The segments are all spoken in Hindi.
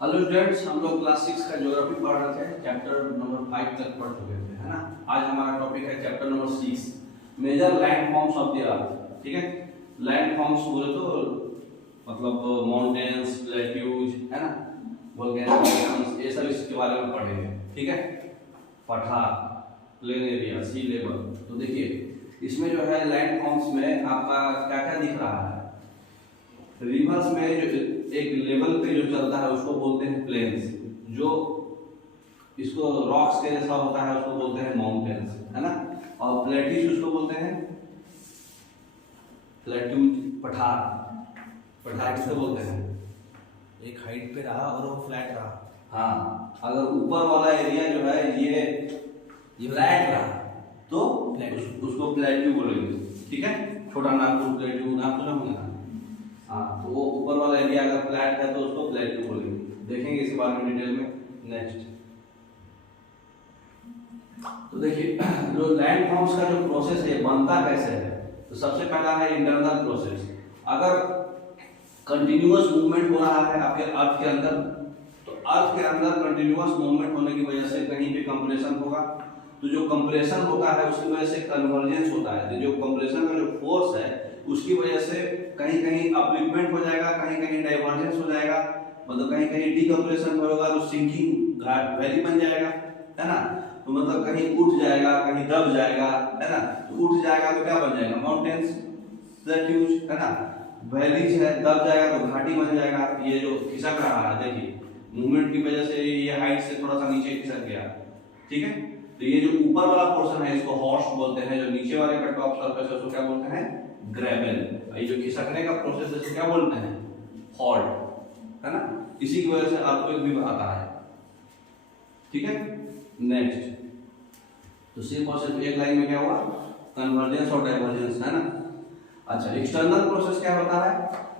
हेलो स्टूडेंट्स, हम लोग क्लास 6 का ज्योग्राफी पढ़ रहे थे। चैप्टर नंबर 5 तक पढ़ चुके थे, है ना। आज हमारा टॉपिक है chapter number 6, major land forms of the earth. ठीक है, लैंड फॉर्म्स बोले तो मतलब माउंटेन्स, प्लेट्यूज, है ना, वोल्केनोस, ये सब इसके बारे में पढ़ेंगे। ठीक है, पठार, प्लेन एरिया, सी लेवल। तो देखिए इसमें जो है लैंड फॉर्म्स में आपका क्या क्या दिख रहा है। रिवर्स में जो एक लेवल पे जो चलता है उसको बोलते हैं प्लेन्स, जो इसको रॉक्स के जैसा होता है उसको बोलते हैं माउंटेन्स, है ना। और प्लेट्यूज उसको बोलते हैं प्लेट्यूज, पठार। पठार किसको बोलते हैं? एक हाइट पे रहा और वो फ्लैट रहा। हाँ, अगर ऊपर वाला एरिया जो है ये फ्लैट रहा तो उसको प्लेट्यू बोलेंगे। ठीक है, छोटा नागपुर प्लेट्यू, नाम सुना होगा। हाँ, तो वो ऊपर वाला एरिया अगर फ्लैट है तो उसको प्लेट्यू बोलेंगे। देखेंगे इस बारे में डिटेल में नेक्स्ट। तो देखिए जो लैंड फॉर्म्स का जो प्रोसेस है बनता कैसे है, तो सबसे पहला है इंटरनल प्रोसेस। अगर कंटिन्यूअस मूवमेंट हो रहा है आपके अर्थ के अंदर, तो अर्थ के अंदर कंटिन्यूअस मूवमेंट होने की वजह से कहीं पे कंप्रेशन होगा। तो जो कंप्रेशन होता है उसकी वजह से कन्वर्जेंस होता है। जो कंप्रेशन का जो फोर्स है उसकी वजह से कहीं कहीं अपलिफ्टमेंट हो जाएगा, कहीं कहीं डाइवर्जेंस हो जाएगा, मतलब कहीं कहीं डीकंप्रेशन होगा तो सिंकिंग वैली बन जाएगा, है ना। तो मतलब कहीं उठ जाएगा, कहीं दब जाएगा, है ना। तो उठ जाएगा तो क्या बन जाएगा? माउंटेन्स, प्लेट्यूज, है ना। वैलीज है, दब जाएगा तो घाटी बन जाएगा। ये जो खिसक रहा है देखिए मूवमेंट की वजह से ये हाइट से थोड़ा सा नीचे खिसक गया। ठीक है, तो ये जो ऊपर वाला पोर्शन है इसको हॉर्स बोलते हैं, जो नीचे वाले का टॉप सरफेस है उसको क्या बोलते हैं? ग्रेवेल। ये जो खिसकने का प्रोसेस है क्या बोलते हैं? फॉल्ट, है ना। इसी की वजह से अर्थक्वेक भी आता है। ठीक है, नेक्स्ट। तो सी प्रोसेस एक लाइन में क्या हुआ? कन्वर्जेंस और डाइवर्जेंस, है ना। अच्छा, एक्सटर्नल प्रोसेस क्या होता है?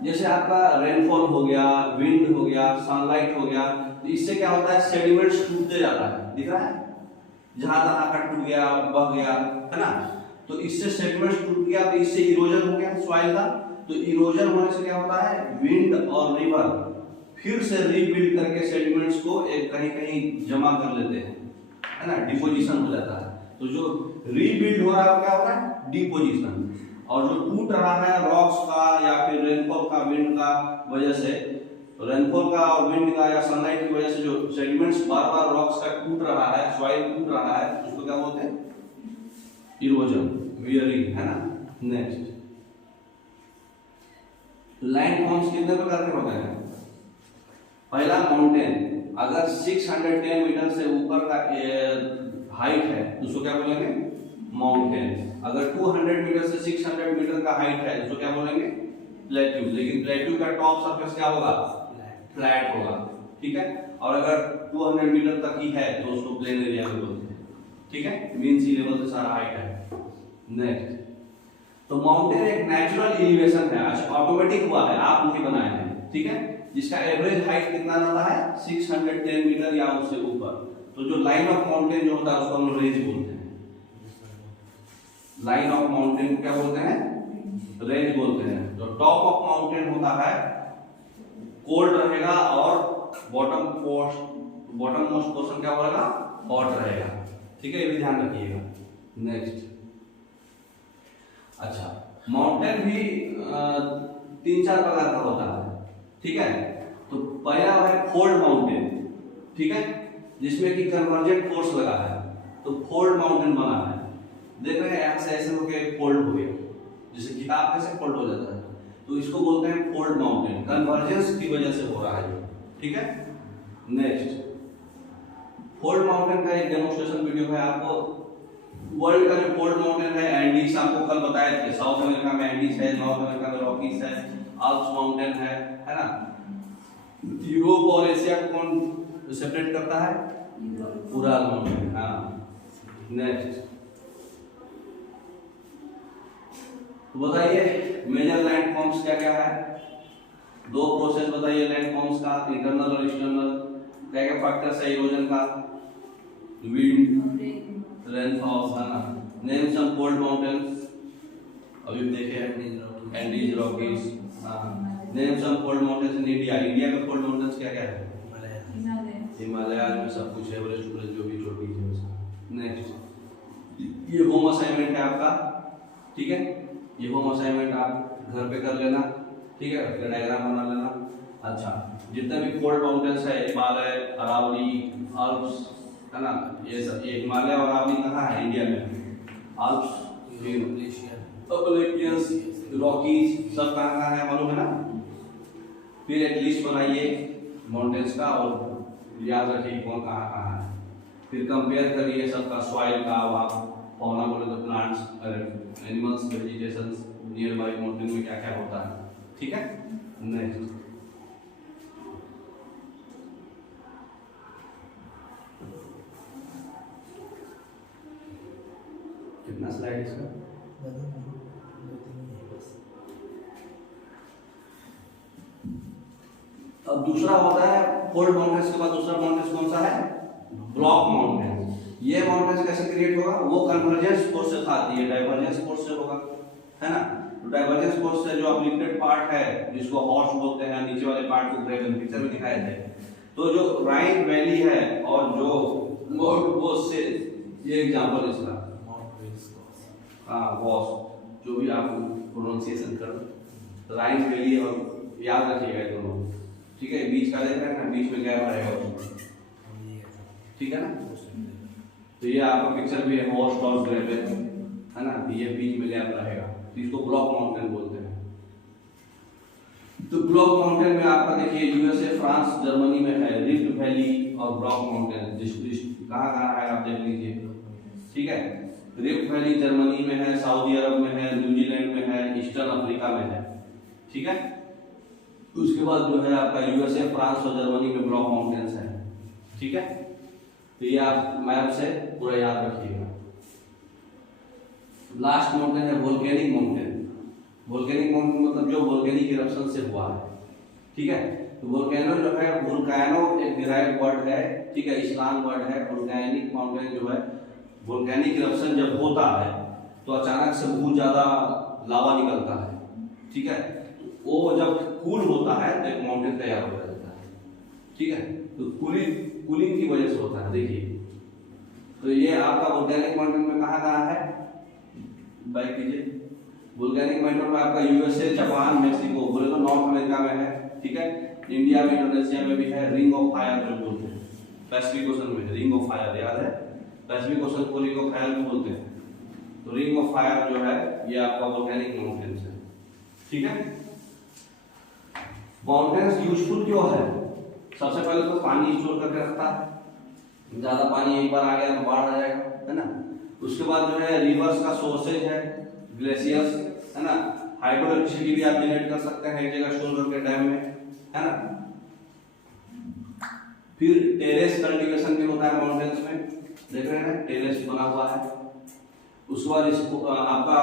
जैसे आपका रेनफॉल हो गया, विंड हो गया, सनलाइट हो गया, तो इससे क्या होता है? सेडिमेंट्स टूटते जाता है, दिख रहा है, जहां तहां का टूट गया, बह गया, है ना। तो इससे सेडिमेंट्स टूट गया तो इससे इरोजन हो गया सॉइल का। तो इरोजन होने से क्या होता है? विंड और रिवर फिर से रीबिल्ड करके सेडिमेंट्स को एक कहीं कहीं जमा कर लेते हैं, है ना, डिपोजिशन हो जाता है। तो जो रीबिल्ड हो रहा है क्या होता है? डिपोजिशन। और जो टूट रहा है रॉक्स का या फिर रेनफॉल का, विंड का वजह से, रेनफॉल का और विंड का या सनलाइट की वजह से जो सेडिमेंट्स बार बार रॉक्स का टूट रहा है, सॉइल टूट रहा है, उसको क्या बोलते हैं? इरोजन, वियरिंग, है ना। नेक्स्ट, लैंड फॉर्म्स कितने प्रकार के होते हैं? पहला माउंटेन, अगर 610 मीटर से ऊपर का हाइट है तो उसको क्या बोलेंगे? माउंटेन। अगर 200 मीटर से 600 मीटर का हाइट है तो उसको क्या बोलेंगे? प्लेट्यू। लेकिन प्लेट्यू का टॉप सरफेस क्या होगा? फ्लैट होगा। ठीक है, और अगर 200 मीटर तक ही है तो उसको प्लेन एरिया में बोलते हैं। ठीक है, मीन सी लेवल से सारा हाइट है। नेक्स्ट, तो माउंटेन एक नेचुरल एलिवेशन है, अच्छा ऑटोमेटिक हुआ है, आप नहीं बनाए हैं। ठीक है, जिसका एवरेज हाइट कितना रहता है? 610 मीटर या उससे ऊपर। तो जो लाइन ऑफ माउंटेन जो होता है उसको हम रेंज बोलते हैं। लाइन ऑफ माउंटेन को क्या बोलते हैं? रेंज बोलते हैं। जो टॉप ऑफ माउंटेन होता है कोल्ड रहेगा और बॉटम मोस्ट पोर्शन क्या होगा? हॉट रहेगा। ठीक है, ये भी ध्यान रखिएगा। नेक्स्ट, अच्छा, माउंटेन भी 3-4 प्रकार का होता है। ठीक है, तो पहला है फोल्ड माउंटेन। ठीक है, जिसमें कि कन्वर्जेंट फोर्स लगा है, तो फोल्ड माउंटेन बना है। देख रहे हैं यहां से ऐसे होके फोल्ड हो गया, जैसे किताब कैसे फोल्ड हो जाता है, तो इसको बोलते हैं फोल्ड माउंटेन। कन्वर्जेंस की वजह से हो रहा है। ठीक है, नेक्स्ट, फोल्ड माउंटेन का एक डेमोंस्ट्रेशन वीडियो है। आपको वर्ल्ड का जो फोल्ड माउंटेन है, एंडीज आपको कल बताए थे। साउथ अमेरिका में एंडीज है, नॉर्थ अमेरिका में रॉकीज है, आल्प्स माउंटेन है ना। यूरोप और एशिया को कौन सेपरेट करता है? Ural mountain. हाँ, नेक्स्ट, तो बताइए मेजर लैंड फॉर्म्स क्या क्या है? 2 प्रोसेस बताइए लैंड फॉर्म्स का, इंटरनल और एक्सटर्नल। क्या क्या फैक्टर्स है इरोजन का? विंड, रेनफॉल, है ना। नेम सम फोल्ड माउंटेन्स, अभी देखे एंडीज, रॉकीज। हाँ, name some fold mountains in India. India के फोल्ड माउंटेन्स क्या क्या है? हिमालय में सब कुछ एवरेस्ट उवरेस्ट जो भी चोटी है उसका। नेक्स्ट ये होम असाइनमेंट है आपका, ठीक है। ये होम असाइनमेंट आप घर पे कर लेना, ठीक है, इसका डायग्राम बना लेना। अच्छा, जितने भी कोल्ड माउंटेन्स है, हिमालय, अरावली, अल्प्स, है ना, ये सब, ये हिमालय और अरावली कहाँ है इंडिया में? अल्प्स, अपलेशियंस, रॉकीज सब कहाँ है मालूम है ना। फिर एक लिस्ट बनाइए माउंटेन्स का और याद रखिए कौन कहाँ कहाँ है। फिर कंपेयर करिए सबका, सॉइल का, वहाँ फौना बोले तो plants, animals, vegetations near by mountain में क्या क्या होता है, ठीक है। नेक्स्ट कितना स्लाइड इसका? अब दूसरा होता है कोल्ड माउंटेन्स के बाद दूसरा माउंटेन्स कौन सा है? Block mountains. ये माउंटेन्स कैसे क्रिएट होगा? वो कन्वर्जेंस फोर्स से खाती है, डाइवर्जेंस फोर्स से होगा, है ना। तो डाइवर्जेंस फोर्स से जो अप्लिकेटेड पार्ट है जिसको हॉर्स बोलते हैं, नीचे वाले पार्ट को ग्रेवन पिक्चर में दिखाए थे। तो जो राइन वैली है और जो वो से ये एग्जांपल इसका, हाँ वॉस, जो भी आप प्रोनाउंसिएशन कर, राइन वैली और याद रखिएगा ये दोनों, ठीक है। बीच का देख रहे हैं ना, बीच में गैप रहेगा, ठीक है ना। तो ये आपका पिक्चर भी है, हॉर्स टॉस ग्रेवन, है ना, ये बीच में गैप रहेगा, तो इसको ब्लॉक माउंटेन बोलते हैं। तो ब्लॉक माउंटेन में आपका देखिए यूएसए, फ्रांस, जर्मनी में है रिफ्ट वैली और ब्लॉक माउंटेन, कहाँ कहाँ है आप देख लीजिए, ठीक है। रिफ्ट वैली जर्मनी में है, सऊदी अरब में है, न्यूजीलैंड में है, ईस्टर्न अफ्रीका में है, ठीक है। उसके बाद जो है आपका यूएसए, फ्रांस और जर्मनी में ब्लॉक माउंटेन्स है, ठीक है। तो ये आप मैप से पूरा याद रखिएगा। लास्ट माउंटेन है वोल्केनिक माउंटेन। वोल्केनिक माउंटेन मतलब जो वोल्केनिक इरप्शन से हुआ है, ठीक है। तो वोल्केनो जो है, वोल्केनो एक डिराइव्ड वर्ड है, ठीक है, इस्लाम वर्ड है। वोल्केनिक माउंटेन जो है, वोल्केनिक इरप्शन जब होता है तो अचानक से बहुत ज्यादा लावा निकलता है, ठीक है। तो वो जब कूल होता है तो एक माउंटेन तैयार हो जाता है, ठीक है। तो कूलिंग की वजह से होता है, देखिए। तो ये आपका वोल्केनिक माउंटेन में कहाँ है, बैक कीजिए। वोल्केनिक माउंटेन में आपका यूएसए, जापान, मेक्सिको बोले तो नॉर्थ अमेरिका में है, ठीक है। इंडिया में, इंडोनेशिया में भी है। रिंग ऑफ फायर जो बोलते हैं, पैसिफिक ओशन में रिंग ऑफ फायर, याद है, पैसिफिक ओशन को रिंग ऑफ फायर भी बोलते हैं। तो रिंग ऑफ फायर जो है ये आपका वोल्केनिक माउंटेन्स है, ठीक है। माउंटेन्स यूजफुल क्यों है? सबसे पहले तो पानी स्टोर करके रखता है, ज्यादा पानी एक बार आ गया तो बाढ़ आ जाएगा, है ना। उसके बाद जो है रिवर्स का सोर्सेज है, ग्लेशियर्स, है ना। हाइड्रो इलेक्ट्रिसिटी भी आप जनरेट कर सकते हैं एक जगह स्टोर करके डैम में, है ना। फिर टेरेस कल्टीवेशन भी होता है माउंटेन्स में, देख रहे हैं टेरेस बना हुआ है। उसके बाद इसको आपका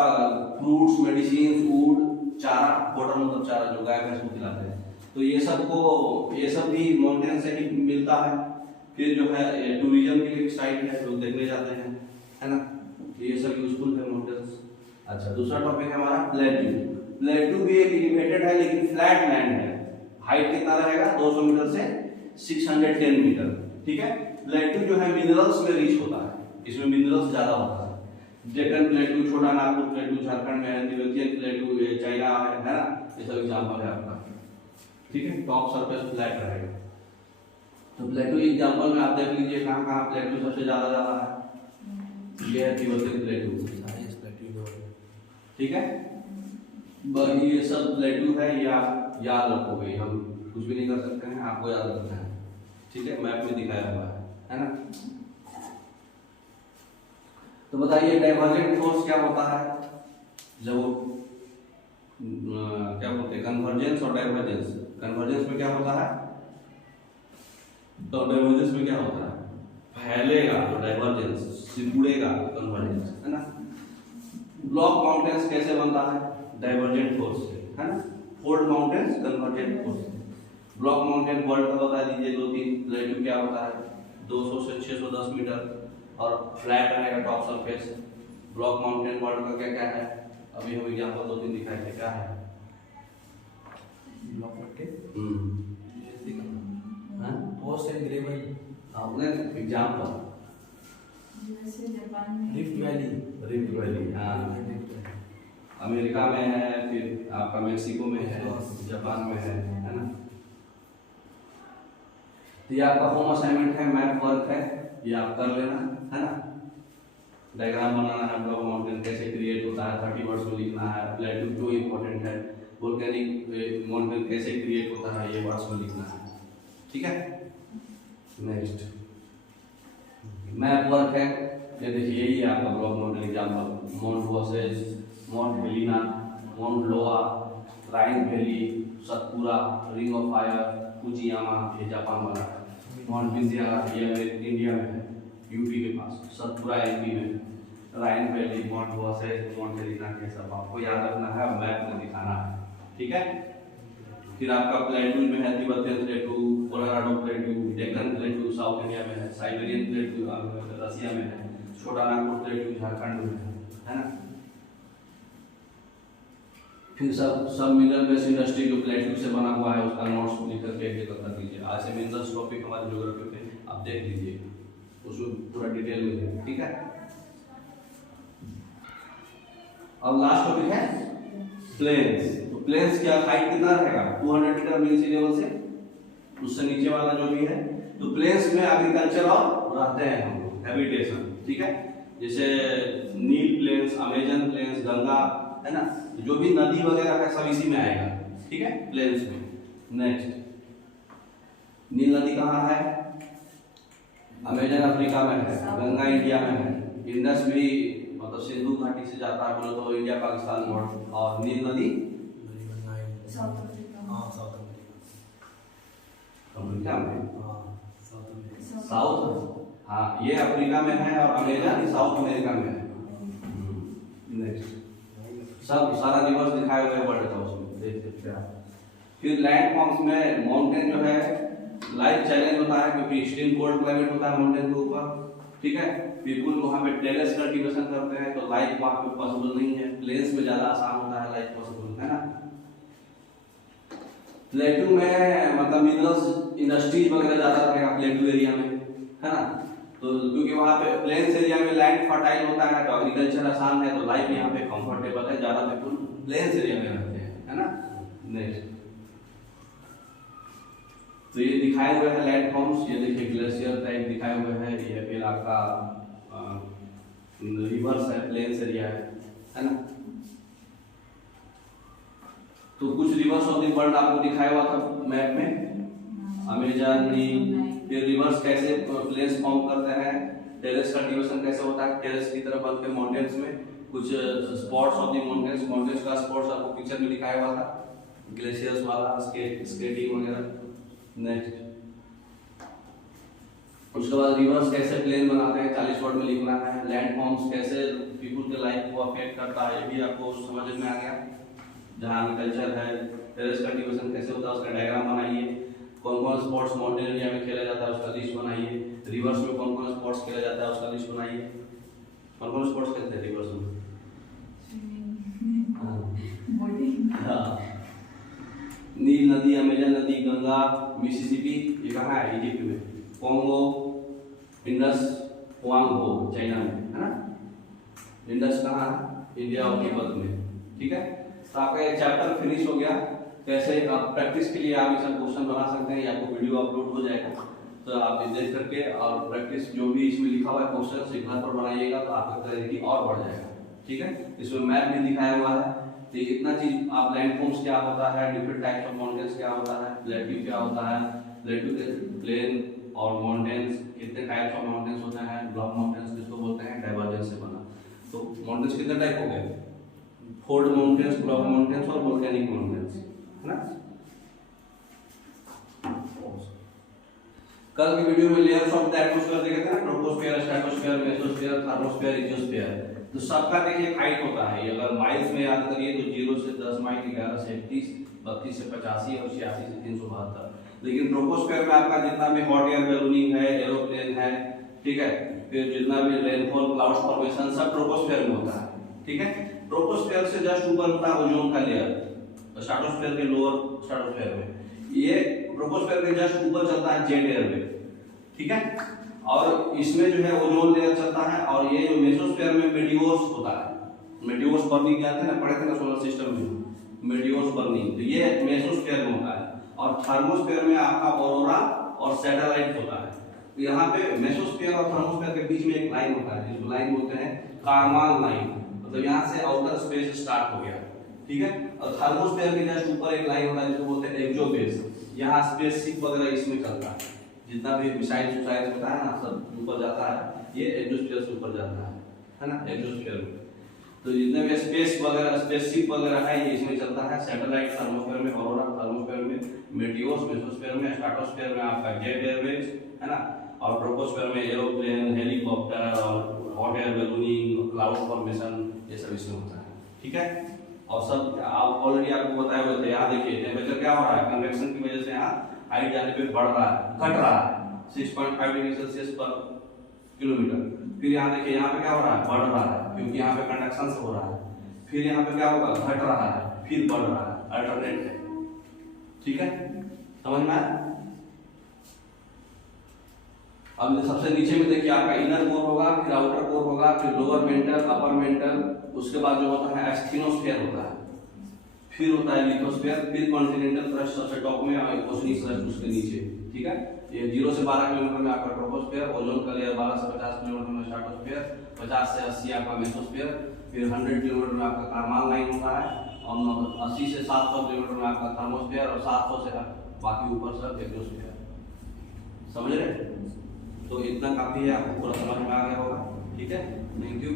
फ्रूट्स, मेडिसिन, फूड, चारा, वाटर मतलब चारा जो गाय भैंस को खिलाते हैं, तो ये सब भी माउंटेन से ही मिलता है। फिर जो है टूरिज्म के लिए साइट है, लोग देखने जाते हैं, है ना। ये सब यूजफुल है माउंटेन्स। अच्छा, दूसरा टॉपिक है हमारा प्लेट्यू। प्लेट्यू भी एक एलिवेटेड है लेकिन फ्लैट लैंड है। हाइट कितना रहेगा? 200 मीटर से 610 मीटर, ठीक है। प्लेट्यू जो है मिनरल्स में रिच होता है, इसमें मिनरल्स ज्यादा होता है। डेक्कन प्लेट्यू, छोटा नागपुर प्लेट्यू झारखंड में है, तिब्बतियन प्लेट्यू चाइना है ना, ये सब एग्जांपल है आपका, ठीक है। टॉप सरफेस फ्लैट रहेगा। तो प्लेट्यू एग्जांपल में आप देख लीजिए कहाँ कहाँ प्लेट्यू सबसे ज्यादा है। ये है तिब्बतियन प्लेट्यू, ठीक है। बाकी ये सब प्लेट्यू है, ये आप याद रखोगे, हम कुछ भी नहीं कर सकते हैं, आपको याद रखना है, ठीक है। मैप में दिखाया हुआ है ना। तो बताइए डाइवर्जेंट फोर्स क्या होता है? जब क्या बोलते हैं, कन्वर्जेंस और डाइवर्जेंस। कन्वर्जेंस में क्या होता है तो डाइवर्जेंस में क्या होता है? फैलेगा तो डाइवर्जेंस, सिकुड़ेगा कन्वर्जेंस, है ना। ब्लॉक माउंटेन्स कैसे बनता है? डाइवर्जेंट फोर्स से, है ना। फोल्ड माउंटेन्स कन्वर्जेंट फोर्स से। ब्लॉक माउंटेन वर्ल्ड का बता दीजिए, 2-3 प्लेट्यू क्या होता है? 200 से 610 मीटर और फ्लैट रहेगा top surface. Block mountain world का क्या क्या है? अभी हम एग्जांपल 2-3 दिखाए थे, क्या है? ब्लॉक करके हां, बहुत से एंड ग्रेवल, आपने एग्जाम्पल जैसे जापान में रिफ्ट वैली, रिफ्ट वैली, हाँ अमेरिका में है, फिर आपका मेक्सिको में है, जापान में है ना। तो ये आपका होम असाइनमेंट है, मैथ वर्क है, ये आप कर लेना है ना। डायग्राम बनाना है, ब्लॉक माउंटेन कैसे क्रिएट होता है 30 वर्ड्स में लिखना है। प्लेट्यूड जो इम्पोर्टेंट है, वोल्केनिक माउंटेन कैसे क्रिएट होता है ये वर्ड्स में लिखना है, ठीक है। नेक्स्ट मैप वर्क है, ये देखिए यही है आपका block mountain example. Mount Vosges, Mount Helena, Mount Loa, Rhine valley, Satpura, ring of fire, Fujiyama, ये जापान वाला है। माउंट विंध्या ये इंडिया में है, यूपी के पास, सतपुरा एमपी में, राइन valley, mount Vosges, Mount Helena के सब आपको याद रखना है, मैप में दिखाना है, ठीक है। फिर आपका प्लेटू में है, Tibetan प्लेटू, Colorado प्लेटू, Deccan प्लेटू south India में है, साइबेरियन प्लेटू रसिया में है, छोटा नागपुर प्लेटू झारखंड में है ना। फिर सब मिनरल बेस इंडस्ट्री जो प्लेटू से बना हुआ है उसका नोट्स लिख करके एक कर लीजिए। आज से मिनरल्स टॉपिक हमारे ज्योग्राफी पे आप देख लीजिए, उसमें पूरा डिटेल में है, ठीक है। अब लास्ट टॉपिक है प्लेन्स। तो प्लेन्स क्या हाइट कितना रहेगा 200 मीटर मीन सी लेवल से, उससे नीचे वाला जो भी है। तो प्लेन्स में एग्रीकल्चर और रहते हैं हम लोग, हैबिटेशन, ठीक है। जैसे नील प्लेन्स, अमेजन प्लेन्स, गंगा है ना, जो भी नदी वगैरह है सब इसी में आएगा, ठीक है, प्लेन्स में। नेक्स्ट नील नदी कहाँ है, अमेजन अफ्रीका में है, गंगा इंडिया में है, इंडस भी मतलब सिंधु घाटी से जाता है बोलो तो इंडिया पाकिस्तान बॉर्डर, और नील नदी साउथ अफ्रीका, हाँ साउथ अमेरिका, अफ्रीका में, हाँ साउथ अमेरिका, साउथ, हाँ ये अफ्रीका में है और अमेजन साउथ अमेरिका में है। नेक्स्ट सब सारा रिवर्स दिखाए हुए वर्ड था उसमें, देख सकते हैं आप। फिर लैंड फॉर्म्स में माउंटेन जो है लाइफ चैलेंज होता है क्योंकि एक्सट्रीम कोल्ड क्लाइमेट होता है माउंटेन के ऊपर, ठीक है। पीपुल वहाँ पे टेरेस कल्टीवेशन करते हैं तो लाइफ वहाँ पे पॉसिबल नहीं है, प्लेन्स में ज्यादा आसान होता है लाइफ पॉसिबल, है ना। प्लेटू में मतलब मिनरल्स इंडस्ट्रीज वगैरह ज्यादा रहेगा प्लेटू एरिया में, है ना। तो क्योंकि वहाँ पे प्लेन्स एरिया में लैंड फर्टाइल होता है तो एग्रीकल्चर आसान है, तो लाइफ यहाँ पे कंफर्टेबल है, ज्यादा पीपुल प्लेन्स एरिया में रहते हैं, है ना। नेक्स्ट तो ये दिखाए हुए हैं लैंड फॉर्म्स, ये देखिए ग्लेशियर टाइप दिखाए हुए हैं, ये फिर आपका रिवर्स है, प्लेन्स एरिया है ना। तो कुछ रिवर्स ऑफ द वर्ल्ड आपको दिखाया हुआ था मैप में, अमेजन, नील, फिर रिवर्स कैसे प्लेन्स फॉर्म करते हैं, टेरेस कल्टीवेशन कैसे होता है, टेरेस की तरफ बनते हैं माउंटेन्स में, कुछ spots of the mountains, mountains का स्पॉट्स आपको पिक्चर में दिखाया हुआ था, ग्लेशियर्स वाला, स्केटिंग वगैरह। नेक्स्ट उसके बाद रिवर्स कैसे प्लेन बनाते हैं 40 वर्ड में लिखना है, लैंड फॉर्म्स कैसे पीपुल के लाइफ को अफेक्ट करता है ये भी आपको समझ में आ गया। जहाँ एग्रीकल्चर है, टेरेस कल्टीवेशन कैसे होता है उसका डायग्राम बनाइए, कौन कौन स्पोर्ट्स माउंटेन एरिया में खेला जाता है उसका लिस्ट बनाइए, रिवर्स में कौन कौन स्पोर्ट्स खेला जाता है उसका लिस्ट बनाइए। कौन कौन स्पोर्ट्स खेलते हैं रिवर्स में? नील नदी, अमेजन नदी, गंगा, मिसिसिपी, ये कहाँ है इजिप्ट में, कोंगो, इंडस, हुआंगहो चाइना में, है ना। इंडस कहाँ है, इंडिया और तिब्बत में, ठीक है। तो आपका ये चैप्टर फिनिश हो गया। कैसे आप प्रैक्टिस के लिए आप ये सब क्वेश्चन बना सकते हैं, आपको वीडियो अपलोड हो जाएगा तो आप ये देख करके और प्रैक्टिस जो भी इसमें लिखा हुआ है क्वेश्चन से घर पर बनाइएगा तो आपका क्लैरिटी और बढ़ जाएगा, ठीक है। इसमें मैप भी दिखाया हुआ है, तो इतना चीज आप लैंड फॉर्म्स क्या होता है, डिफरेंट टाइप्स ऑफ माउंटेन्स क्या होता है, प्लेट्यू क्या होता है, प्लेट्यू के प्लेन और माउंटेन्स कितने टाइप्स ऑफ माउंटेन्स होते हैं, ब्लॉक माउंटेन्स किसको बोलते हैं, डाइवर्जेंस से बना। तो माउंटेन्स कितने टाइप हो गए, फोल्ड माउंटेन्स, ब्लॉक माउंटेन्स और वोल्केनिक माउंटेन्स, है ना। कल की वीडियो में लेयर्स ऑफ द एटमॉस्फेयर देखे थे ना, troposphere, stratosphere, mesosphere, thermosphere, ecosphere. तो सबका देखिए हाइट होता है, अगर माइल्स में याद करिए तो 0 से 10 माइल, 11 से 31, 32 से 85 और 86 से 372। लेकिन ट्रोपोस्फेयर में आपका जितना भी हॉट एयर बैलूनिंग है, एरोप्लेन है, ठीक है, फिर जितना भी रेनफॉल, क्लाउड्स फॉर्मेशन सब ट्रोपोस्फेयर में होता है, ठीक है। ट्रोपोस्फेयर से जस्ट ऊपर होता है ओजोन का लेयर, स्ट्रेटोस्फेयर के लोअर स्ट्रेटोस्फेयर में, ये ट्रोपोस्फेयर के जस्ट ऊपर चलता है जेट एयरवे, ठीक है। और इसमें जो है ओजोन लेयर चलता है, और ये जो मेसोस्फीयर में मेटियोर्स होता है, मेटियोर्स बर्निंग कहते हैं ना, पढ़े थे ना सोलर सिस्टम में, मेटियोर्स बर्निंग, तो ये मेसोस्फीयर में होता है। और थर्मोस्फीयर में आपका ऑरोरा और सैटेलाइट होता है। तो यहाँ पे मेसोस्फीयर और थर्मोस्फीयर के बीच में एक लाइन होता है, जिसको लाइन बोलते हैं कारमान लाइन, मतलब यहाँ से आउटर स्पेस स्टार्ट हो गया, ठीक है। और थर्मोस्फीयर के जस्ट ऊपर एक लाइन होता है जिसको बोलते हैं एक्सोस्पेस, यहाँ स्पेसशिप वगैरह इसमें चलता है, जितना भी मिसाइल सुसाइल होता है ना, सब ऊपर जाता है, ये एक्सोस्फीयर से ऊपर जाता है ना, एक्सोस्फीयर में। तो जितने भी स्पेस वगैरह स्पेसशिप वगैरह है ये इसमें चलता है। सैटेलाइट थर्मोस्फीयर में, ऑरोरा थर्मोस्फीयर में, मेटियोर्स मेसोस्फीयर में, स्ट्रेटोस्फीयर में आपका जेट एयरवेज है ना, और ट्रोपोस्फीयर में एरोप्लेन, हेलीकॉप्टर और hot air ballooning, cloud formation, ये सब इसमें होता है, ठीक है। और सब आप ऑलरेडी आपको बताए हुए थे। यहाँ देखिए टेम्परेचर क्या हो रहा है, कन्वेक्शन की वजह से यहाँ हाइट जाने पे बढ़ रहा है, घट रहा है 6.5 डिग्री सेल्सियस पर किलोमीटर। फिर यहाँ देखिए यहाँ पे क्या हो रहा है, बढ़ रहा है, क्योंकि यहाँ पे कंडक्शन से हो रहा है। फिर यहाँ पे क्या होगा, घट रहा है, फिर बढ़ रहा है, अल्टरनेट है, ठीक है, समझ में आया। अब सबसे नीचे में देखिए आपका इनर कोर होगा, फिर आउटर कोर होगा, फिर लोअर मेंटल, अपर मेंटल, उसके बाद जो होता है एस्थेनोस्फीयर होता है, फिर होता है लिथोस्फीयर, फिर कॉन्टिनेंटल क्रस्ट सबसे टॉप में और ओशनिक क्रस्ट उसके नीचे, ठीक है। ये 0 से 12 किलोमीटर में आपका ट्रोपोस्फीयर, ओजोन का लेयर 12 से 50 किलोमीटर में स्ट्रेटोस्फीयर, 50 से 80 आपका मेसोस्फीयर, फिर 100 किलोमीटर में आपका कारमान लाइन होता है, और 80 से 700 किलोमीटर में आपका थर्मोस्फीयर, और 700 से बाकी ऊपर सब एक्सोस्फीयर, समझ रहे। तो इतना काफी है, आपको पूरा समझ में आ गया होगा, ठीक है। Thank you.